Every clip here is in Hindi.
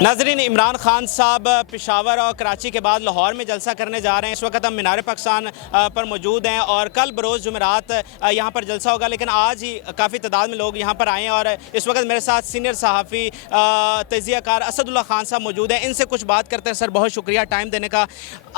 नाज़रीन, इमरान खान साहब पेशावर और कराची के बाद लाहौर में जलसा करने जा रहे हैं। इस वक्त हम मीनार पाकिस्तान पर मौजूद हैं और कल बरोज़ जुमेरात यहाँ पर जलसा होगा, लेकिन आज ही काफ़ी तादाद में लोग यहाँ पर आए हैं और इस वक्त मेरे साथ सीनियर सहाफ़ी तजियाकार असदुल्ला खान साहब मौजूद हैं। इनसे कुछ बात करते हैं। सर, बहुत शुक्रिया टाइम देने का।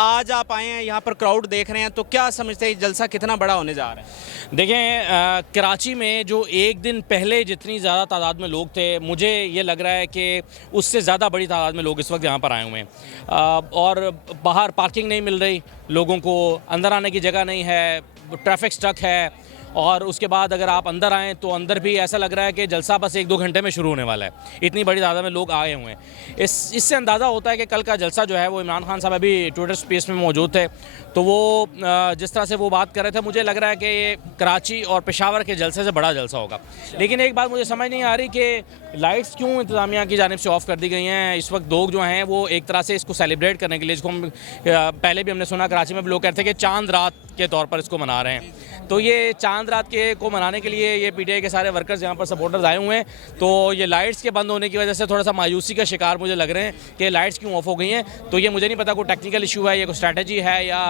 आज आप आए हैं, यहाँ पर क्राउड देख रहे हैं, तो क्या समझते हैं जलसा कितना बड़ा होने जा रहा है? देखें, कराची में जो एक दिन पहले जितनी ज़्यादा तादाद में लोग थे, मुझे ये लग रहा है कि उससे ज़्यादा बड़ी तादाद में लोग इस वक्त यहाँ पर आए हुए हैं। और बाहर पार्किंग नहीं मिल रही लोगों को, अंदर आने की जगह नहीं है, ट्रैफिक स्टक है। और उसके बाद अगर आप अंदर आएँ तो अंदर भी ऐसा लग रहा है कि जलसा बस 1-2 घंटे में शुरू होने वाला है, इतनी बड़ी तादाद में लोग आए हुए हैं। इससे अंदाज़ा होता है कि कल का जलसा जो है वो इमरान खान साहब अभी ट्विटर स्पेस में मौजूद थे, तो वो जिस तरह से वो बात कर रहे थे, मुझे लग रहा है कि ये कराची और पेशावर के जलसे से बड़ा जलसा होगा। लेकिन एक बात मुझे समझ नहीं आ रही कि लाइट्स क्यों इंतज़ामिया की जानिब से ऑफ़ कर दी गई हैं। इस वक्त लोग जो हैं वो एक तरह से इसको सेलिब्रेट करने के लिए, जिसको हम पहले भी हमने सुना कराची में भी लोग कहते हैं कि चांद रात के तौर पर इसको मना रहे हैं, तो ये चांद रात के को मनाने के लिए ये पीटीआई के सारे वर्कर्स यहाँ पर सपोर्टर्स आए हुए हैं। तो ये लाइट्स के बंद होने की वजह से थोड़ा सा मायूसी का शिकार मुझे लग रहे हैं कि लाइट्स क्यों ऑफ हो गई हैं। तो ये मुझे नहीं पता कोई टेक्निकल इशू है या कोई स्ट्रैटेजी है या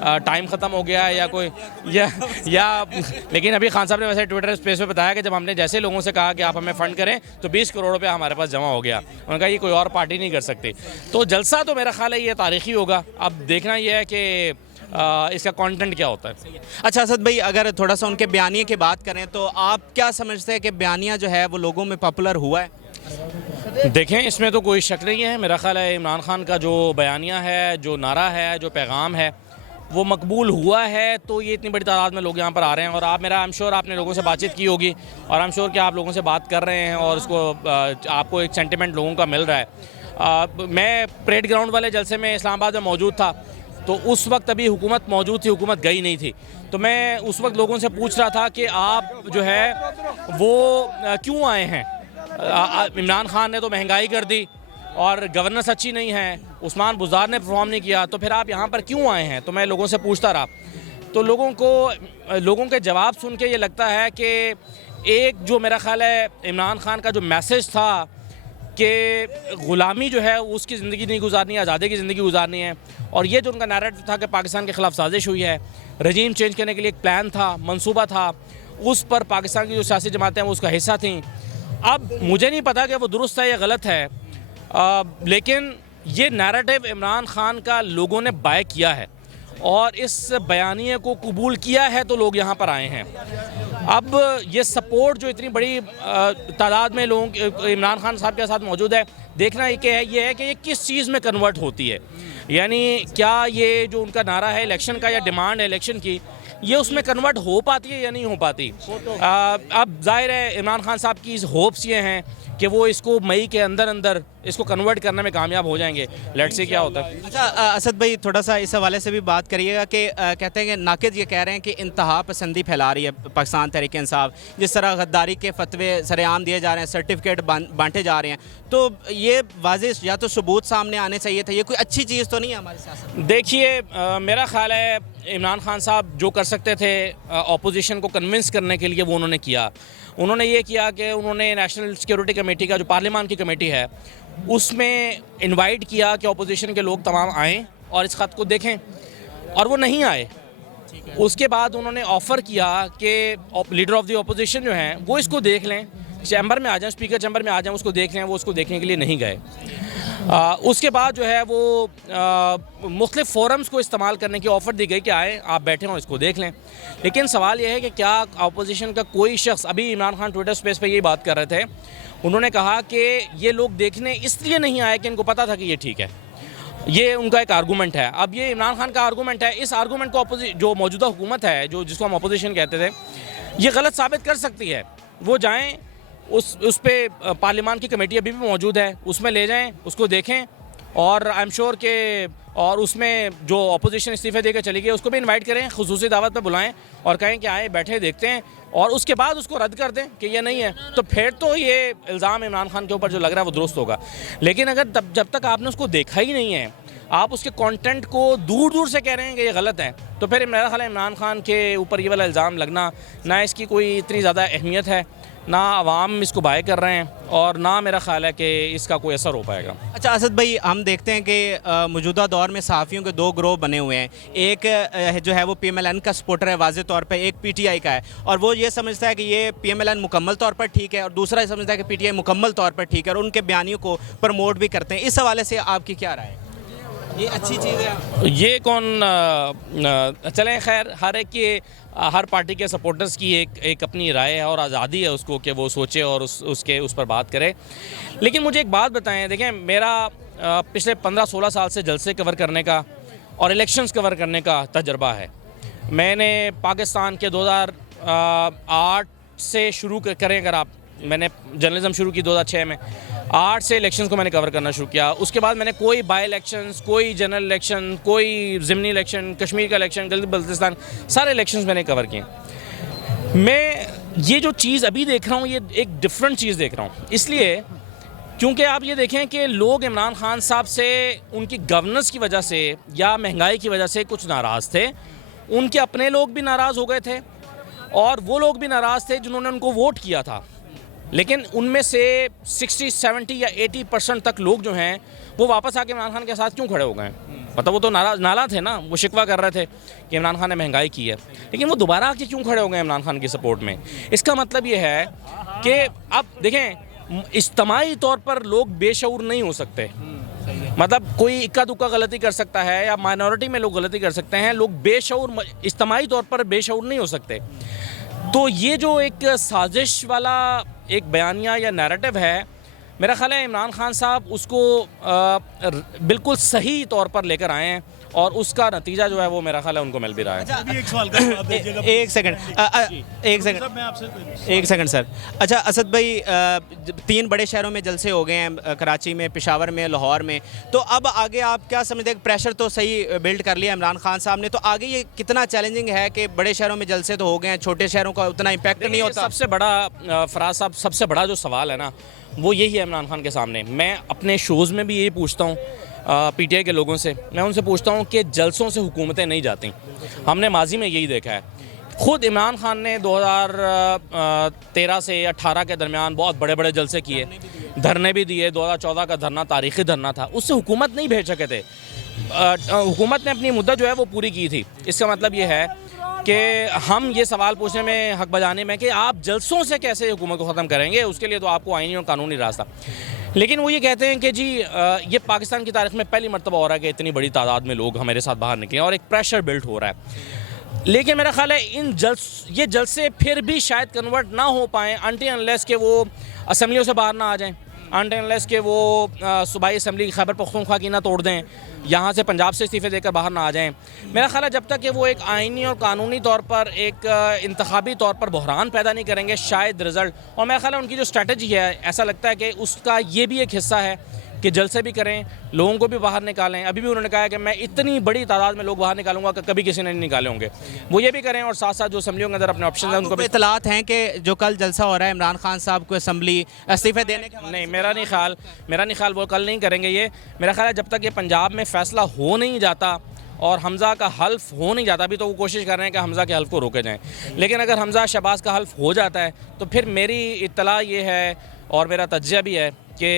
टाइम ख़त्म हो गया है या कोई या लेकिन अभी खान साहब ने वैसे ट्विटर स्पेस पे बताया कि जब हमने जैसे लोगों से कहा कि आप हमें फ़ंड करें तो 20 करोड़ रुपया हमारे पास जमा हो गया। उन्होंने कहा ये कोई और पार्टी नहीं कर सकती। तो जलसा तो मेरा ख्याल है ये तारीख़ी होगा। अब देखना यह है कि इसका कंटेंट क्या होता है। अच्छा असद भाई, अगर थोड़ा सा उनके बयानिए की बात करें तो आप क्या समझते हैं कि बयानिया जो है वो लोगों में पॉपुलर हुआ है? देखें, इसमें तो कोई शक नहीं है। मेरा ख्याल है इमरान खान का जो बयानिया है, जो नारा है, जो पैगाम है, वो मकबूल हुआ है। तो ये इतनी बड़ी तादाद में लोग यहाँ पर आ रहे हैं और आई एम श्योर आपने लोगों से बातचीत की होगी और आई एम श्योर कि आप लोगों से बात कर रहे हैं और उसको आपको एक सेंटिमेंट लोगों का मिल रहा है। मैं परेड ग्राउंड वाले जलसे में इस्लामाबाद में मौजूद था, तो उस वक्त अभी हुकूमत मौजूद थी, हुकूमत गई नहीं थी। तो मैं उस वक्त लोगों से पूछ रहा था कि आप जो है वो क्यों आए हैं। इमरान खान ने तो महंगाई कर दी और गवर्नेंस अच्छी नहीं है, उस्मान बुज़दार ने परफॉर्म नहीं किया, तो फिर आप यहाँ पर क्यों आए हैं? तो मैं लोगों से पूछता रहा। तो लोगों के जवाब सुन के ये लगता है कि एक जो मेरा ख्याल है इमरान खान का जो मैसेज था कि ग़ुलामी जो है उसकी ज़िंदगी नहीं गुजारनी है, आज़ादी की ज़िंदगी गुजारनी है। और ये जो उनका नैरेटिव था कि पाकिस्तान के ख़िलाफ़ साजिश हुई है, रजीम चेंज करने के लिए एक प्लान था, मंसूबा था, उस पर पाकिस्तान की जो सियासी जमातें हैं वो उसका हिस्सा थीं। अब मुझे नहीं पता कि वो दुरुस्त है या गलत है, लेकिन ये नैरेटिव इमरान खान का लोगों ने बाय किया है और इस बयानिए को कबूल किया है, तो लोग यहाँ पर आए हैं। अब ये सपोर्ट जो इतनी बड़ी तादाद में लोगों इमरान खान साहब के साथ मौजूद है, देखना ये है कि ये किस चीज़ में कन्वर्ट होती है। यानी क्या ये जो उनका नारा है इलेक्शन का या डिमांड है इलेक्शन की, ये उसमें कन्वर्ट हो पाती है या नहीं हो पाती। अब जाहिर है इमरान खान साहब की होप्स ये हैं कि वो इसको मई के अंदर इसको कन्वर्ट करने में कामयाब हो जाएंगे। लेट्स सी क्या होता है। अच्छा असद भाई, थोड़ा सा इस हवाले से भी बात करिएगा कि कहते हैं कि नाकिद ये कह रहे हैं कि इंतहा पसंदी फैला रही है पाकिस्तान तहरीक इंसाफ, जिस तरह गद्दारी के फतवे सरेआम दिए जा रहे हैं, सर्टिफिकेट बांटे जा रहे हैं, तो ये वाज़ेह या तो सबूत सामने आने चाहिए थे। ये कोई अच्छी चीज़ तो नहीं है हमारे सियासत में। देखिए, मेरा ख्याल है इमरान खान साहब जो कर सकते थे अपोजिशन को कन्विंस करने के लिए वो उन्होंने किया। उन्होंने ये किया कि उन्होंने नेशनल सिक्योरिटी कमेटी का जो पार्लियामान की कमेटी है उसमें इनवाइट किया कि अपोजिशन के लोग तमाम आएँ और इस ख़त को देखें, और वो नहीं आए। उसके बाद उन्होंने ऑफ़र किया कि लीडर ऑफ द अपोजिशन जो हैं वो इसको देख लें, चैम्बर में आ जाएं, स्पीकर चैम्बर में आ जाएं, उसको देख लें। वो उसको देखने के लिए नहीं गए। उसके बाद जो है वो मुख्तलिफ़ फोरम्स को इस्तेमाल करने की ऑफ़र दी गई कि आए, आप बैठे हों, इसको देख लें। लेकिन सवाल यह है कि क्या अपोजिशन का कोई शख्स, अभी इमरान खान ट्विटर स्पेस पे यही बात कर रहे थे, उन्होंने कहा कि ये लोग देखने इसलिए नहीं आए कि इनको पता था कि ये ठीक है। ये उनका एक आर्गूमेंट है। अब ये इमरान खान का आर्गूमेंट है। इस आर्गूमेंट को जो मौजूदा हुकूमत है, जिसको हम अपोजिशन कहते थे, ये गलत साबित कर सकती है। वो जाएँ, उस पे पार्लियामान की कमेटी अभी भी मौजूद है, उसमें ले जाएं, उसको देखें। और आई एम श्योर के और उसमें जो अपोजिशन इस्तीफ़े देकर चली गई उसको भी इनवाइट करें, खुसूसी दावत पे बुलाएं और कहें कि आए, बैठे, देखते हैं, और उसके बाद उसको रद्द कर दें कि ये नहीं है। तो फिर तो ये इल्ज़ाम इमरान खान के ऊपर जो लग रहा है वो दुरुस्त होगा। लेकिन अगर जब तक आपने उसको देखा ही नहीं है, आप उसके कंटेंट को दूर दूर से कह रहे हैं कि ये गलत है, तो फिर मेरा ख्याल है इमरान खान के ऊपर ये वाला इल्ज़ाम लगना ना इसकी कोई इतनी ज़्यादा अहमियत है, ना आवाम इसको बाय कर रहे हैं और ना मेरा ख्याल है कि इसका कोई असर हो पाएगा। अच्छा असद भाई, हम देखते हैं कि मौजूदा दौर में सहाफ़ियों के दो ग्रोह बने हुए हैं। एक जो है वो PMLN का सपोर्टर है वाज़ेह तौर पे, एक PTI का है, और वो ये समझता है कि ये PMLN मुकम्मल तौर पर ठीक है, और दूसरा ये समझता है कि PTI मुकम्मल तौर पर ठीक है, और उनके बयानियों को प्रमोट भी करते हैं। इस हवाले से आपकी क्या राय है? ये अच्छी चीज़ है? ये चलें, खैर हर पार्टी के सपोर्टर्स की एक अपनी राय है और आज़ादी है उसको कि वो सोचे और उस पर बात करे। लेकिन मुझे एक बात बताएं, देखें, मेरा पिछले 15-16 साल से जलसे कवर करने का और इलेक्शंस कवर करने का तजर्बा है। मैंने पाकिस्तान के 2008 से शुरू करें, अगर आप, मैंने जर्नलिज्म शुरू की 2006 में, 8 से इलेक्शंस को मैंने कवर करना शुरू किया। उसके बाद मैंने कोई बाई इलेक्शंस, कोई जनरल इलेक्शन, कोई ज़िमनी इलेक्शन, कश्मीर का इलेक्शन, गिलगित बल्तिस्तान, सारे इलेक्शंस मैंने कवर किए। मैं ये जो चीज़ अभी देख रहा हूँ, ये एक डिफरेंट चीज़ देख रहा हूँ, इसलिए क्योंकि आप ये देखें कि लोग इमरान खान साहब से उनकी गवर्नेंस की वजह से या महंगाई की वजह से कुछ नाराज़ थे। उनके अपने लोग भी नाराज़ हो गए थे और वो लोग भी नाराज़ थे जिन्होंने उनको वोट किया था। लेकिन उनमें से 60, 70 या 80% तक लोग जो हैं वो वापस आके इमरान खान के साथ क्यों खड़े हो गए? मतलब वो तो नाला थे ना, वो शिकवा कर रहे थे कि इमरान खान ने महंगाई की है, लेकिन वो दोबारा आके क्यों खड़े हो गए इमरान खान की सपोर्ट में? इसका मतलब ये है कि अब देखें, इज्तमाही तौर पर लोग बेशऊर नहीं हो सकते। मतलब कोई इक्का दुक्का गलती कर सकता है या माइनॉरिटी में लोग गलती कर सकते हैं, लोग बेशऊर, इज्तमाही तौर पर बेशऊर नहीं हो सकते। तो ये जो एक साजिश वाला एक बयानिया या नैरेटिव है, मेरा ख्याल है इमरान खान साहब उसको बिल्कुल सही तौर पर लेकर आए हैं और उसका नतीजा जो है वो मेरा ख्याल है उनको मिल भी रहा है। अच्छा, एक सवाल का जवाब दीजिएगा। एक सेकंड सर। अच्छा असद भाई, 3 बड़े शहरों में जलसे हो गए हैं, कराची में, पेशावर में, लाहौर में, तो अब आगे आप क्या समझते हैं? प्रेशर तो सही बिल्ड कर लिया इमरान खान साहब ने, तो आगे ये कितना चैलेंजिंग है कि बड़े शहरों में जलसे तो हो गए हैं, छोटे शहरों का उतना इम्पैक्ट नहीं होता? सबसे बड़ा फराज साहब, सबसे बड़ा जो सवाल है ना, वो यही है इमरान खान के सामने। मैं अपने शोज़ में भी यही पूछता हूँ PTI के लोगों से, मैं उनसे पूछता हूँ कि जलसों से हुकूमतें नहीं जाती। हमने माजी में यही देखा है। ख़ुद इमरान खान ने 2013 से 18 के दरमियान बहुत बड़े बड़े जलसे किए, धरने भी दिए। 2014 का धरना तारीख़ी धरना था, उससे हुकूमत नहीं भेज सके थे। हुकूमत ने अपनी मुद्दत जो है वो पूरी की थी। इसका मतलब ये है कि हम ये सवाल पूछने में, हक बजाने में, कि आप जलसों से कैसे हुकूमत को ख़त्म करेंगे, उसके लिए तो आपको आईनी और कानूनी रास्ता। लेकिन वो ये कहते हैं कि जी ये पाकिस्तान की तारीख़ में पहली मरतबा हो रहा है कि इतनी बड़ी तादाद में लोग हमारे साथ बाहर निकले और एक प्रेशर बिल्ड हो रहा है। लेकिन मेरा ख्याल है ये जलसे फिर भी शायद कन्वर्ट ना हो पाएँ अनटिल अनलेस के वो असम्बलियों से बाहर ना आ जाएँ, अनटिल अनलेस के वो सूबाई असम्बली खैबर पख्तूनख्वा की ना तोड़ दें, यहाँ से पंजाब से इस्तीफ़े देकर बाहर ना आ जाएं। मेरा ख्याल है जब तक कि वो एक आइनी और कानूनी तौर पर एक इंतखाबी तौर पर बहरान पैदा नहीं करेंगे, शायद रिज़ल्ट, और मेरा ख्याल है उनकी जो स्ट्रेटजी है, ऐसा लगता है कि उसका ये भी एक हिस्सा है कि जलसे भी करें, लोगों को भी बाहर निकालें। अभी भी उन्होंने कहा है कि मैं इतनी बड़ी तादाद में लोग बाहर निकालूंगा कि कभी किसी ने नहीं निकाले होंगे। वो ये भी करें और साथ साथ जो असम्बलियों के अंदर अपने ऑप्शन हैं उनको भी। इतलात हैं कि जो कल जलसा हो रहा है इमरान खान साहब को असम्बली इस्तीफे देने के? नहीं, मेरा नहीं ख्याल वो कल नहीं करेंगे। ये मेरा ख्याल है जब तक ये पंजाब में फ़ैसला हो नहीं जाता और हमज़ा का हल्फ हो नहीं जाता, अभी तो वो कोशिश कर रहे हैं कि हमज़ा के हल्फ को रोके जाएँ, लेकिन अगर हमज़ा शहबाज का हल्फ हो जाता है तो फिर मेरी इत्तला ये है और मेरा तज्ज़िया भी है कि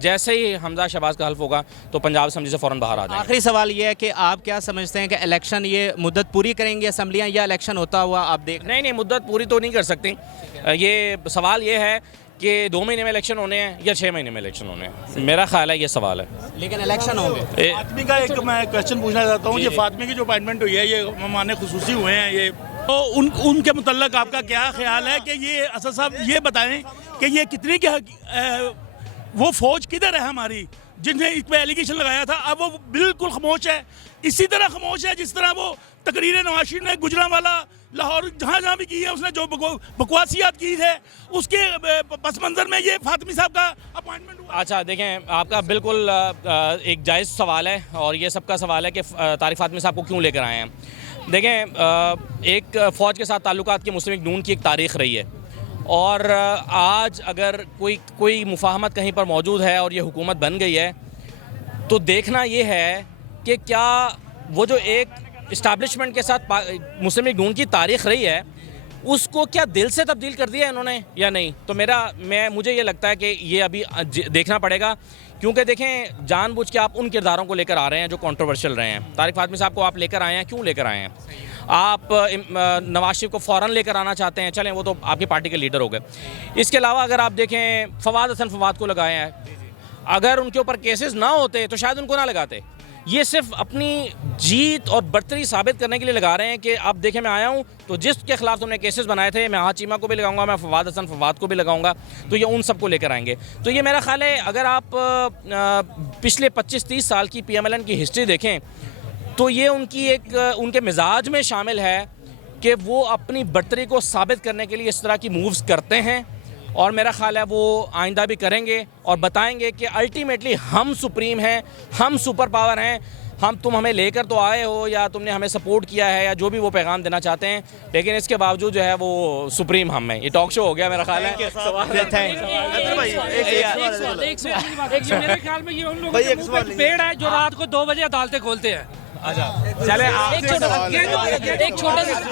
जैसे ही हमज़ा शहबाज का हल्फ होगा तो पंजाब असम्बली से फ़ौरन बाहर आ जाएंगे। आखिरी सवाल ये है कि आप क्या समझते हैं कि इलेक्शन ये मुद्दत पूरी करेंगे असम्बलियाँ, या इलेक्शन होता हुआ आप देख? नहीं, मुद्दत पूरी तो नहीं कर सकती। ये सवाल ये है कि 2 महीने में इलेक्शन होने हैं या 6 महीने में इलेक्शन होने हैं, मेरा ख्याल है ये सवाल है। लेकिन इलेक्शन होंगे। फातमी का एक मैं क्वेश्चन पूछना चाहता हूँ। ये फातमी की जो अपॉइंटमेंट हुई है, ये मेहमान खुसूसी हुए हैं, ये तो उनके मुतल्लक आपका क्या ख्याल है? कि ये असद साहब ये बताएं कि ये कितनी वो फौज किधर है हमारी जिन्हें इस पर एलिगेशन लगाया था? अब वो बिल्कुल खामोश है, इसी तरह खामोश है जिस तरह वो तकरीर नवाज शरीफ ने गुजरांवाला, लाहौर, जहाँ भी की है, उसने जो बकवासियात की है, उसके पस मंज़र में ये फातमी साहब का अपॉइंटमेंट हुआ। अच्छा देखें, आपका बिल्कुल एक जायज़ सवाल है और ये सबका सवाल है कि तारिक फातमी साहब को क्यों लेकर आए हैं। देखें, एक फ़ौज के साथ ताल्लुकात की मुस्लिम लीग नून की एक तारीख़ रही है और आज अगर कोई मुफाहमत कहीं पर मौजूद है और ये हुकूमत बन गई है तो देखना ये है कि क्या वो जो एक इस्टेब्लिशमेंट के साथ मुस्लिम लीग नून की तारीख़ रही है उसको क्या दिल से तब्दील कर दिया इन्होंने या नहीं? तो मुझे ये लगता है कि ये अभी देखना पड़ेगा, क्योंकि देखें जानबूझ के आप उन किरदारों को लेकर आ रहे हैं जो कंट्रोवर्शियल रहे हैं। तारिक फातमी साहब को आप लेकर आए हैं, क्यों लेकर आए हैं? आप नवाज शरीफ को फ़ौरन लेकर आना चाहते हैं, चलें वो तो आपकी पार्टी के लीडर हो गए। इसके अलावा अगर आप देखें फवाद को लगाए हैं, अगर उनके ऊपर केसेस ना होते तो शायद उनको ना लगाते। ये सिर्फ अपनी जीत और बर्तरी साबित करने के लिए लगा रहे हैं कि अब देखें मैं आया हूँ तो जिसके खिलाफ तुमने केसेस बनाए थे, मैं चीमा को भी लगाऊंगा, मैं फवाद को भी लगाऊंगा, तो ये उन सबको लेकर आएंगे। तो ये मेरा ख्याल है अगर आप पिछले 25-30 साल की PMLN की हिस्ट्री देखें तो ये उनके मिजाज में शामिल है कि वो अपनी बर्तरी को साबित करने के लिए इस तरह की मूव्स करते हैं, और मेरा ख्याल है वो आइंदा भी करेंगे और बताएंगे कि अल्टीमेटली हम सुप्रीम हैं, हम सुपर पावर हैं, तुम हमें लेकर तो आए हो या तुमने हमें सपोर्ट किया है या जो भी वो पैगाम देना चाहते हैं, लेकिन इसके बावजूद जो है वो सुप्रीम हम हैं। ये टॉक शो हो गया मेरा ख्याल है। मेरे ख्याल में ये उन लोगों के मुंह पे पेड़ है जो रात को 2 बजे अदालतें खोलते हैं। चले एक छोटा सा जवाब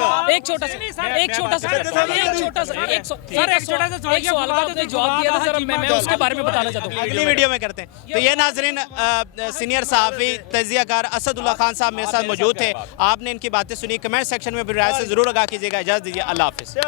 दिया था सर, मैं उसके बारे में बताना चाहता हूँ। अगली वीडियो में करते हैं। तो ये नाजरीन सीनियर सहाफ़ी तजियाकार असदुल्ला खान साहब मेरे साथ मौजूद थे। आपने इनकी बातें सुनी, कमेंट सेक्शन में भी राय से ज़रूर आगाह कीजिएगा। इजाज़त दीजिए, अल्लाह हाफ़िज़।